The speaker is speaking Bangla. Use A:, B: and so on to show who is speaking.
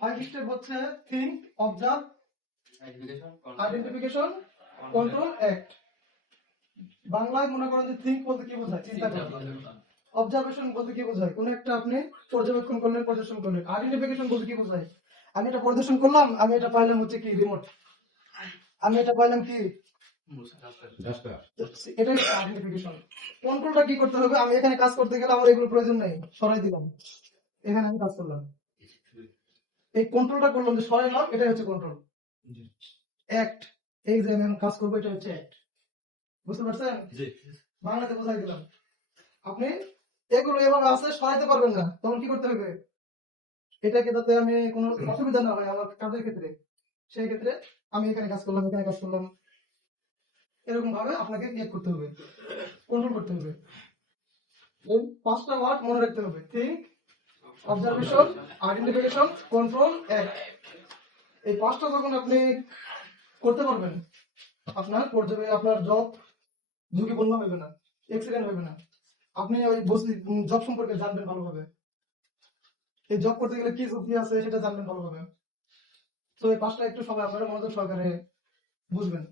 A: ফাইভ স্টেপ হচ্ছে think observe identification control act বাংলায় মনে করেন যে থিঙ্ক বলতে কি বোঝায়? চিন্তা করা অবজারভেশন বলতে কি বোঝায়? কোন একটা আপনি পর্যবেক্ষণ করলেন প্রদর্শন করলেন। আইডেন্টিফিকেশন বলতে কি বোঝায়? আমি এটা প্রদর্শন করলাম আমি এটা পাইলাম হচ্ছে কি রিমোট আমি এটা পাইলাম কি? এটাই আইডেন্টিফিকেশন কন্ট্রোলটা কি করতে হবে? আমি এখানে কাজ করতে গেলে আমার এগুলো প্রয়োজন নেই। সরাই দিলাম। এখানে আমি কাজ করলাম। এই কন্ট্রোলটা করলাম যে সরাইলাম এটাই হচ্ছে কন্ট্রোল অ্যাক্ট এই যে আমি কাজ করব এটা হচ্ছে অ্যাক্ট বুঝতে পারছেন? বাংলাতে বোঝাই দিলাম। আপনি এগুলো এভাবে আছে সরাইতে পারবেন না তখন কি করতে হবে? এটাকে যাতে আমি কোনো অসুবিধা না হয় আমার কাজের ক্ষেত্রে সেই ক্ষেত্রে আমি এখানে কাজ করলাম এখানে কাজ করলাম। এরকম ভাবে আপনাকে ইয়ে করতে হবে কন্ট্রোল করতে হবে। পাঁচটা ওয়ার্ড মনে রাখতে হবে think observation identification control act এই পাঁচটা যখন আপনি করতে পারবেন, আপনার পর্যবে আপনার জব ঝুঁকিপূর্ণ হবে না অ্যাক্সিডেন্ট হবে না। আপনি ওই জব সম্পর্কে জানবেন ভালোভাবে। এই জব করতে গেলে কি ঝুঁকি আছে সেটা জানবেন ভালোভাবে। তো এই পাঁচটা একটু সবাই আপনারা মনোযোগ সহকারে বুঝবেন।